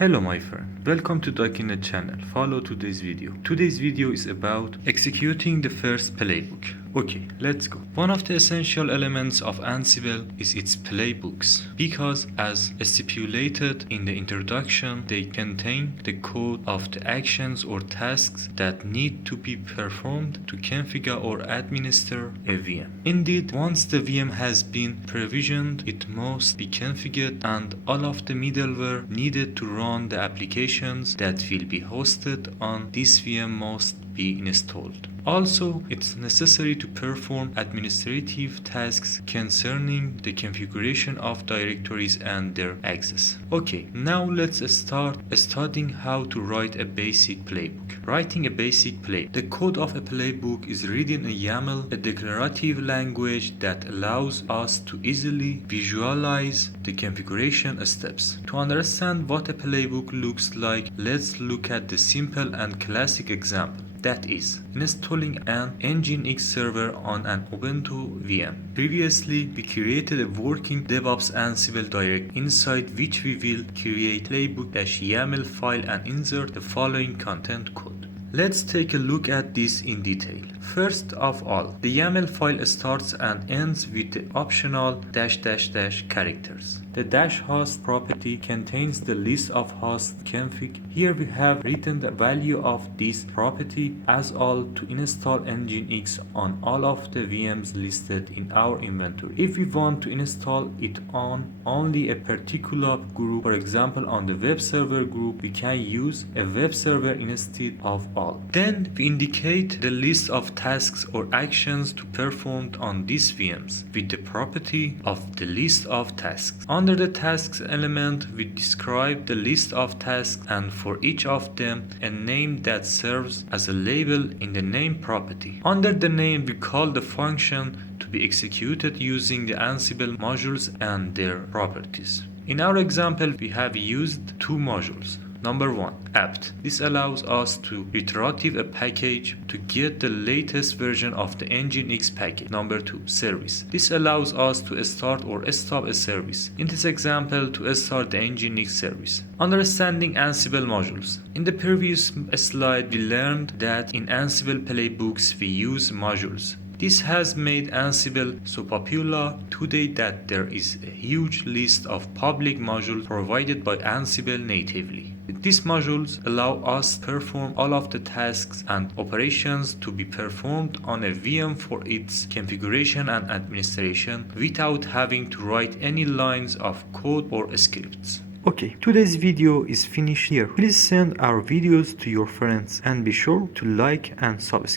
Hello my friend, welcome to Docinnet channel. Follow today's video. Today's video is about executing the first playbook. Okay, let's go. One of the essential elements of Ansible is its playbooks because as stipulated in the introduction, they contain the code of the actions or tasks that need to be performed to configure or administer a VM. Indeed, once the VM has been provisioned, it must be configured and all of the middleware needed to run the applications that will be hosted on this VM must be installed. Also, it's necessary to perform administrative tasks concerning the configuration of directories and their access. Okay, now let's start studying how to write a basic playbook. Writing a basic playbook. The code of a playbook is written in YAML, a declarative language that allows us to easily visualize the configuration steps. To understand what a playbook looks like, let's look at the simple and classic example. That is, installing an Nginx server on an Ubuntu VM. Previously, we created a working DevOps Ansible direct inside which we will create playbook-YAML file and insert the following content code. Let's take a look at this in detail. First of all, the YAML file starts and ends with the optional -- characters. The -host property contains the list of host config. Here we have written the value of this property as all to install Nginx on all of the VMs listed in our inventory. If we want to install it on only a particular group, for example on the web server group, we can use a web server instead of all. Then we indicate the list of tasks or actions to perform on these VMs with the property of the list of tasks. Under the tasks element, we describe the list of tasks and for each of them a name that serves as a label in the name property. Under the name, we call the function to be executed using the Ansible modules and their properties. In our example, we have used two modules. Number 1, apt. This allows us to retrieve a package to get the latest version of the Nginx package. Number 2, service. This allows us to start or stop a service. In this example, to start the Nginx service. Understanding Ansible modules. In the previous slide, we learned that in Ansible playbooks we use modules. This has made Ansible so popular today that there is a huge list of public modules provided by Ansible natively. These modules allow us to perform all of the tasks and operations to be performed on a VM for its configuration and administration without having to write any lines of code or scripts. Okay, today's video is finished here. Please send our videos to your friends and be sure to like and subscribe.